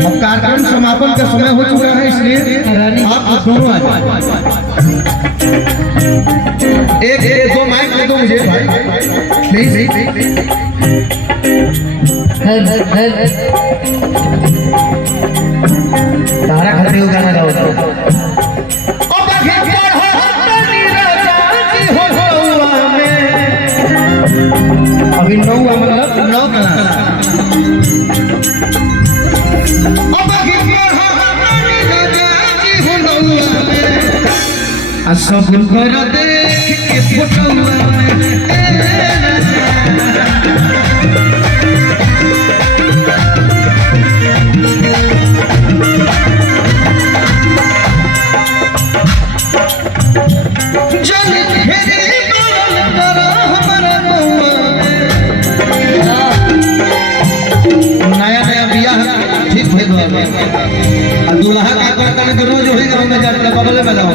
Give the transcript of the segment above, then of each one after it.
अब कार्यक्रम समापन का समय हो चुका है, इसलिए आप दोनों आ जाए। एक दो माइक दे दो मुझे भाई प्लीज। तारा खाते हुए गाना गाओ। अभी नौवा मतलब नौ क्लास सब कर देख के फोटोवा नया नया बियाह ठीक है दूल्हा का करतन के रोज होई गांव में जाके बगल में जाओ।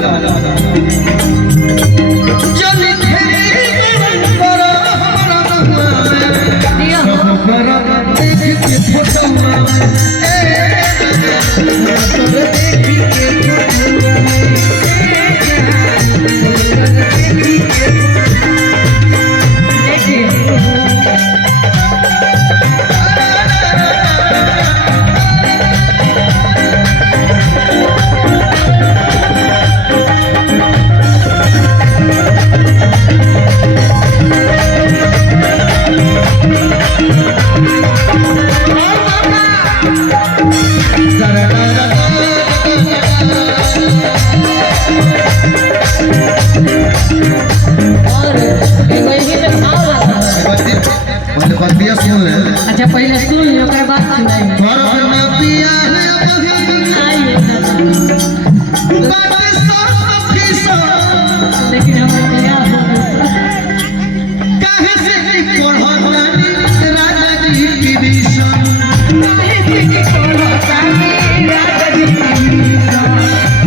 अच्छा पहले सुन लो ओकर बाद लेकिन हम क्या काहे से पढ़तानी राजा जी की विषय काहे से पढ़तानी राजा जी की विषय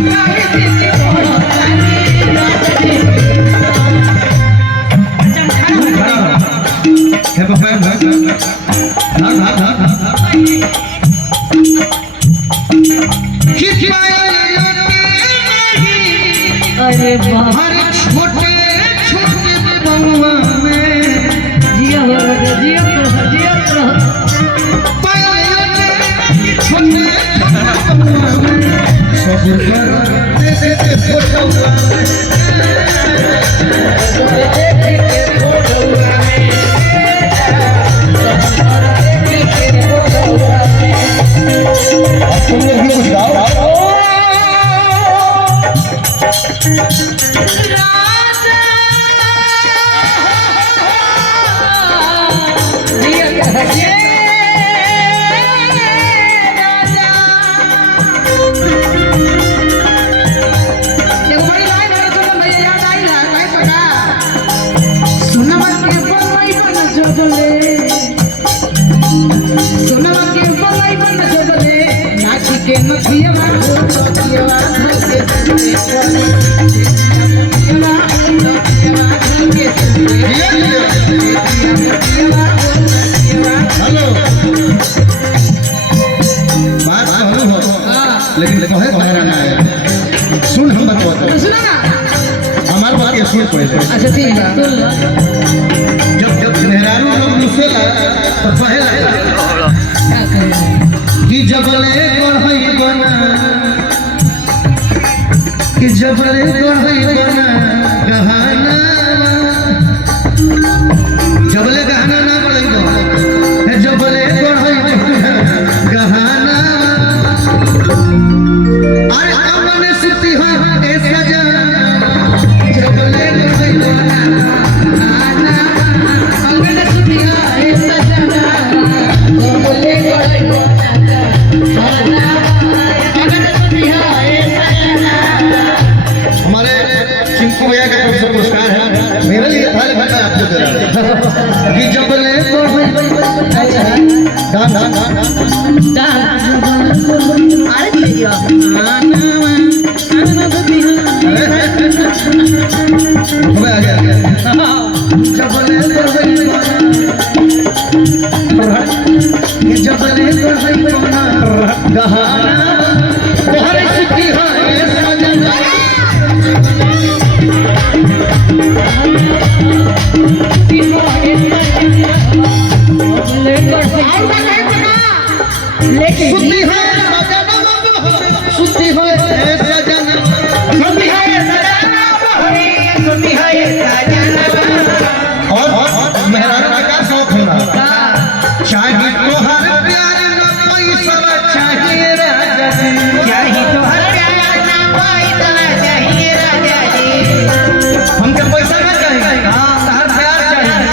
काहे से पढ़तानी राजा जी है बफर अरे वाह छोटे छोटे बउआ में जिया जिया जिया छोटे बउआ में सब कर फोटोवा तुम लोग भी कुछ गाओ। जब जब मेहरारू लोग घुसेला तो पहला कि जबले गढ़ई बना कि जबले गढ़ई बना गहना जबले गहना ना पड़े तो जबले गढ़ई बना गहना अरे अमने सुती हो ए सजा जबले गढ़ई बना गहना अमने सुती हो ए सजा जबले गढ़ई बना गहना अमने सुती हो ए सजा। हमारे चिंकू भैया का तरफ से पुरस्कार है मेरे लिए थाल घंटा आपको दे रहा है कि जबले गढ़ई डान डान अरे दिया हमें आ गया जबले गढ़ई ये जबले गढ़ई गहना तोहरे सुखी है सजना लेकिन सुखी है सजना सुखी है सजना सुनी है सजना सुनी है सजना और मेहरारू का क्या शौक है चाहिए तो हर प्यार न पैसा चाहिए राजा जी चाहिए तो हर प्यार ना पैसा चाहिए राजा जी हमके पैसा ना चाहिए हर प्यार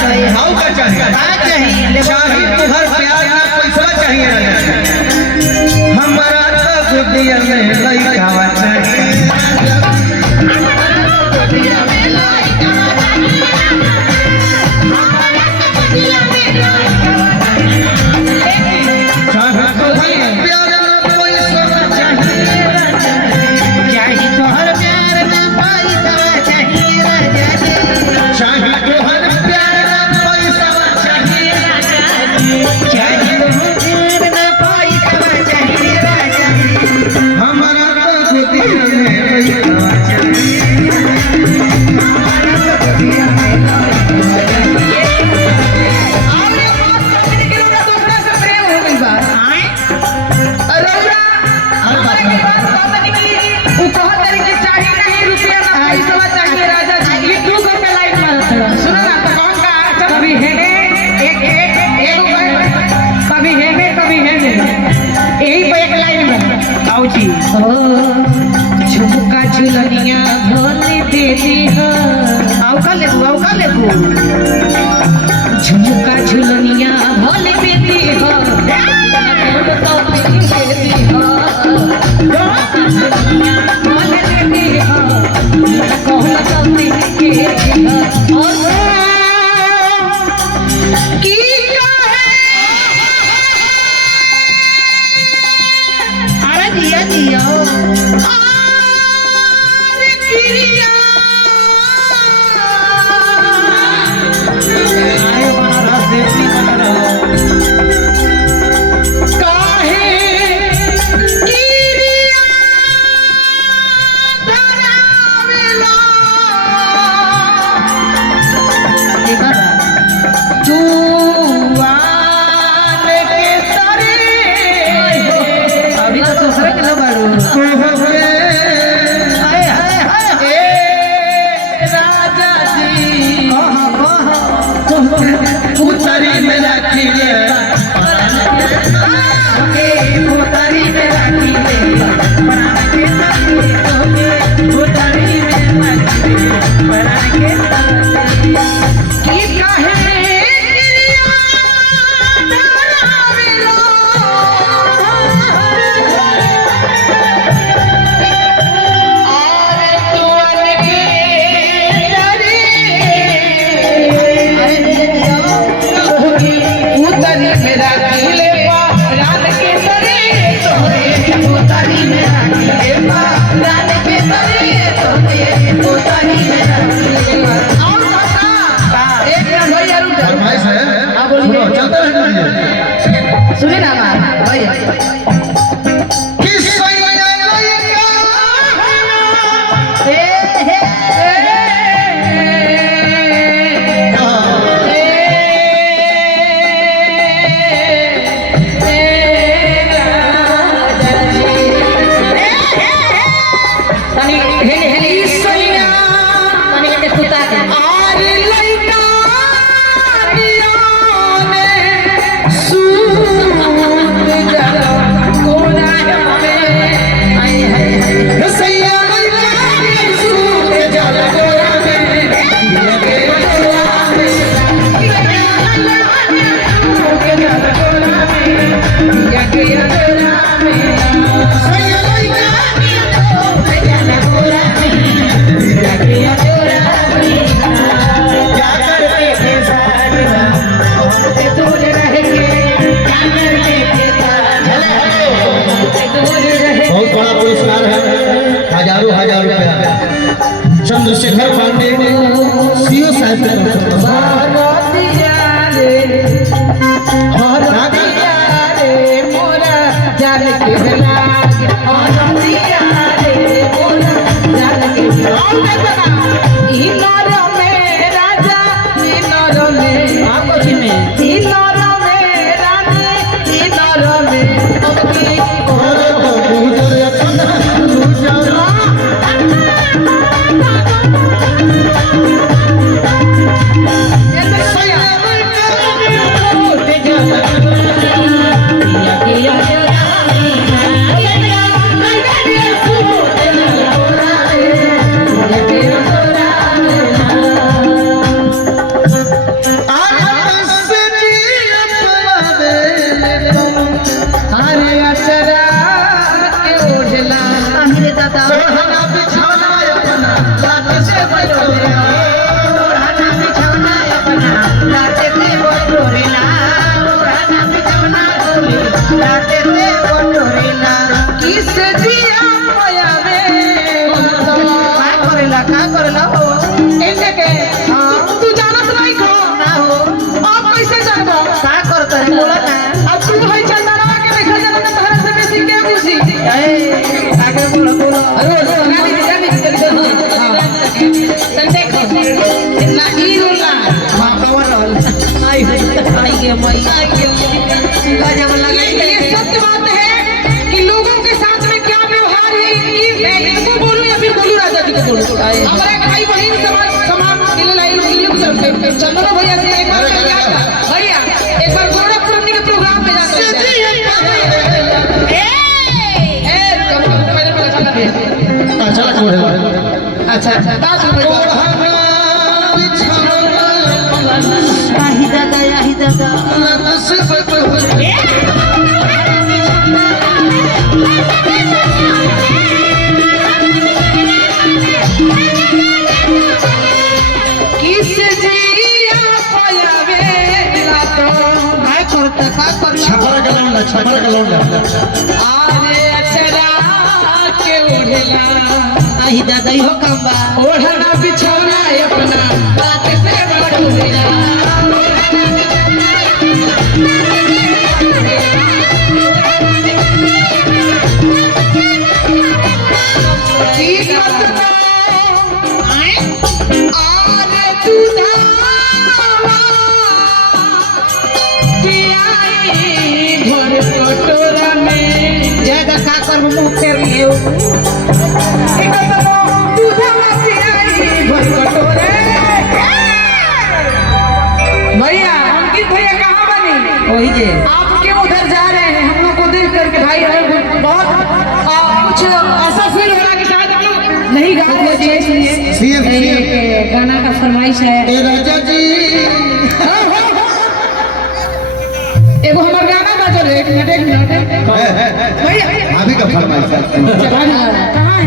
चाहिए हाउ का चाहिए चाहिए चाहिए तो हर प्यार ना पैसा चाहिए राजा जी हमारा तो दिया में लइका चाहिए चाहिए तो हर प्यार न पैसा चाहिए चाहिए तो हर प्यार ना पैसा चाहिए राजा जी चाहिए तो हर प्यार न पैसा चाहिए चाहिए तो हर प्यार ना पैसा चाहिए राजा जी हमारा तो दिया में लइका चाहिए झुमका झुलनिया भोले दे दी हो औका लेबू झुमका झुलनिया भोले दे दी हो तो दे दी हो झुलनिया भोले दे दी हो कहला तो दे दी हो और की अरे दिया दिया अरे किरिया आए बना देती बना काहे किरिया धरावेला देखा तू आने के तरे अभी तो दूसरे के लगा हाय हाय हाय ए राजा जी उतरी में रखी ले उतारी में रखी ले बना के उतारी में रखी ले बना के की काहे सुने ना भैया जान के लागे औरतिया रे मोरा जान के लागे ई नर में राजा ई नर में आपको जी में ई नर में रानी ई नर में अबकी ये सत्य बात है कि लोगों के साथ में क्या व्यवहार है मैं इनको बोलूं या फिर बोलूं राजा जी को बोलूं हमारे भाई बहन समाज मिले लाई लोग की तरफ से चंदनो भैया से एक बार भैया एक बार गोरखपुर के प्रोग्राम में जाते अच्छा आही दादा किस जिया पायावे ला तो मैं करता का छपर गलौंडा अरे अचरा के उड़ेला आही दादा हो काम बा ओढ़ना बिछौना अपना बात से बड़ उड़ेला भैया अंकित भैया कहाँ बनी वही जे आप क्यों उधर जा रहे हैं हम लोग को देख करके भाई बहुत कुछ ऐसा फील हो रहा है कि शायद हम लोग नहीं गा रहे हैं गाना का फरमाइश है राजा जी एगो हमार गाना बाजो रे एक मिनट भैया अभी का फरमाइश है कहाँ है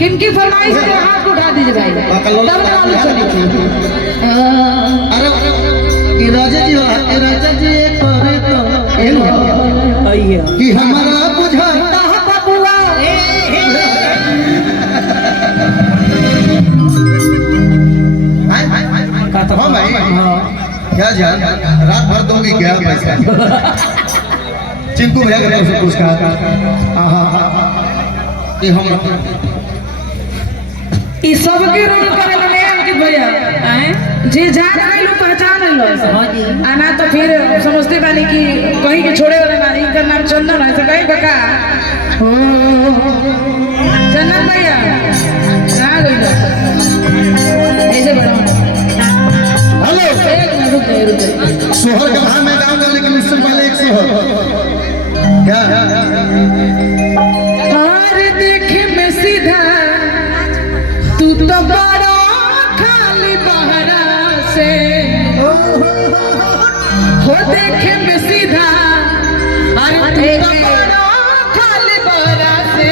किनकी फरमाइश है हाथ को उठा दीजिए भाई तब मालूम चली अरे राजा जी करे तो कि हमारा बुझाता है बबुआ हाँ भाई क्या जान रात भर दूंगी क्या पैसा चिंकू भैया का तरफ से पुरस्कार कि हम ई सबके रोल करे ले अंकित भैया जे जान गए लोग पहचान लो आना तो फिर समझते बानी कि कहीं के छोड़े वाले ना इनका नाम चंदन है कहीं बका हो चंदन भैया कहाँ गई ऐसे बड़ा हेलो रुक सोहर का भाव मैं गाऊंगा लेकिन उससे पहले एक सोहर क्या और देखे में सीधा तू तो बड़ा खाली बहरा से हो देखे में सीधा अरे तू तो बड़ा खाली बहरा से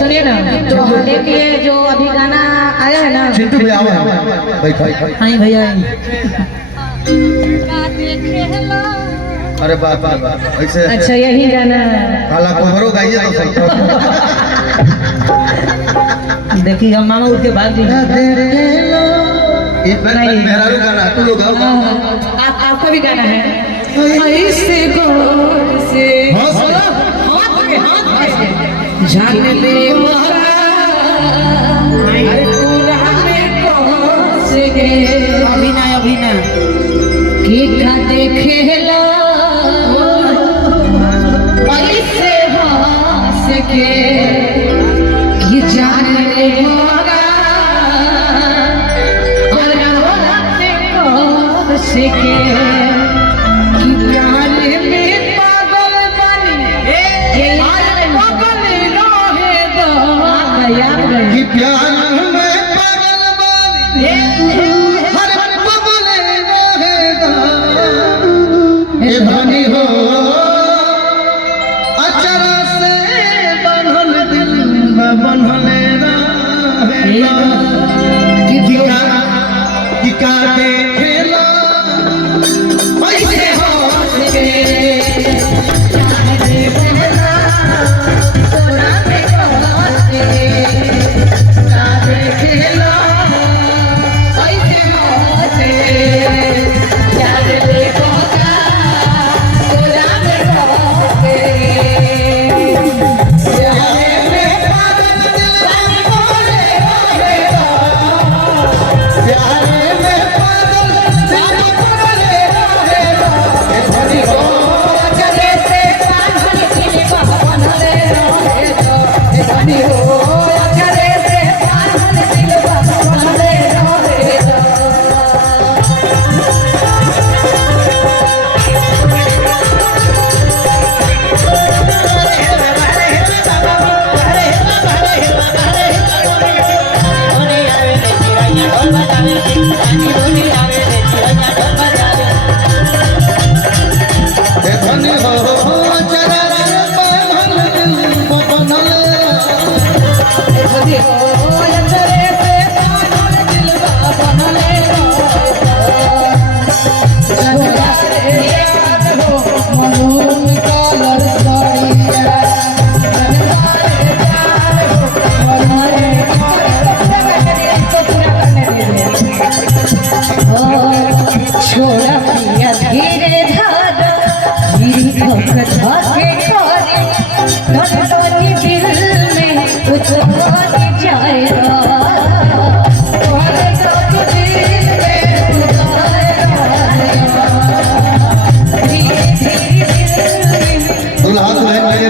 सुनिए ना तो देखिए जो अभी गाना आया है ना चिंटू भैया आओ बैठो हाँ भैया अरे बाप ऐसे अच्छा यही गाना काला कोबरो गाइए तो सही देखिए हम मामा उठ के भाग गए मेहरारू गाना तू लोग गाओ आपका भी गाना है ऐसे गौर से जान दे मोरा अरे कोरा में कौन से गे अभी ना की का देखेला ऐसे हंस के कि जान दे मोरा और कोरा में कौन से गे कि प्यार में पागल बनी पागल रहे दो कि प्यार में पागल बनी हर बगल रहेगा ए धनी हो अचरा से बनल दिल में बनल रहेगा कि का देखेला ऐसे हंस के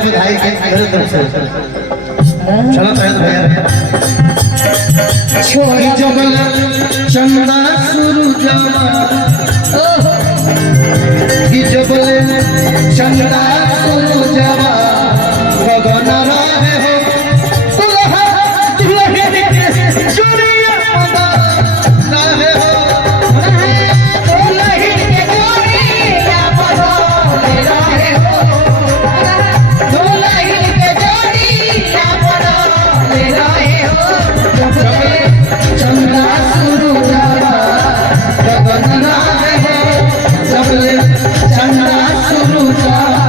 बधाई के चलो भैया छोड़ी जबल चंदा शुरू जावा कि जबल चंदा शुरू जावा गगन रहे हो दुल्हा दुल्हन के जोड़िया पदा रहे हो दुल्हन के जोड़िया पदा रहे हो चंदा शुरू जावा गगन रहे हो सबले चंदा शुरू जावा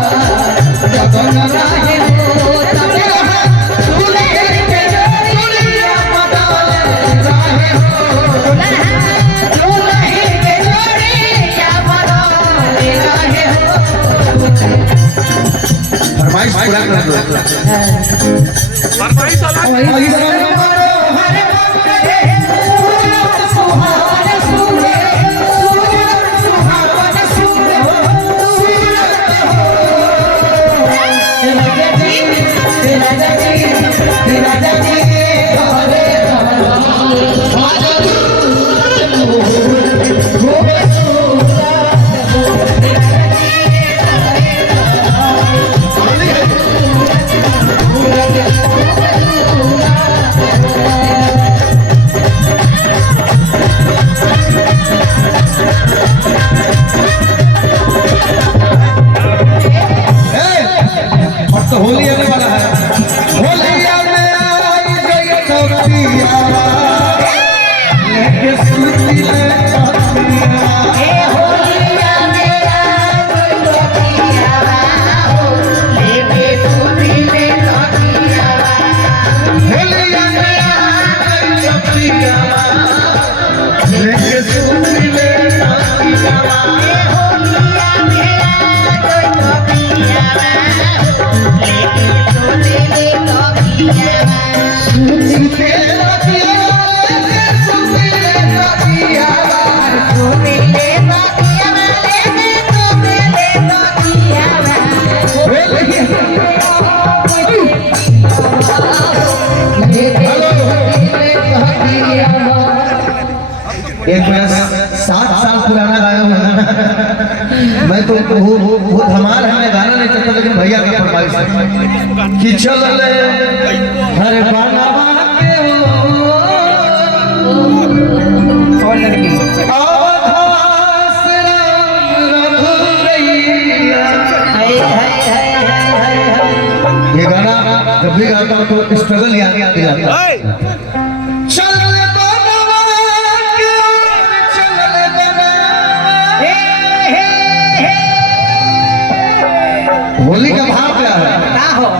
गगन रहे हो दुल्हन के जोड़िया पदा रहे हो दुल्हन के जोड़िया पदा रहे हो फरमाइश पूरा कर दो फरमाइश तो होली आने वाला है होली में आई कि चलले हर बनवा के और लड़की अवधास राम रघुरैया। ये गाना जब भी गाता हूँ तो स्ट्रगल याद दिलाता है। चलले बनवा के चलले बनवा। होली का भाव क्या है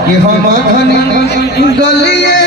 कि हम धनी गलिए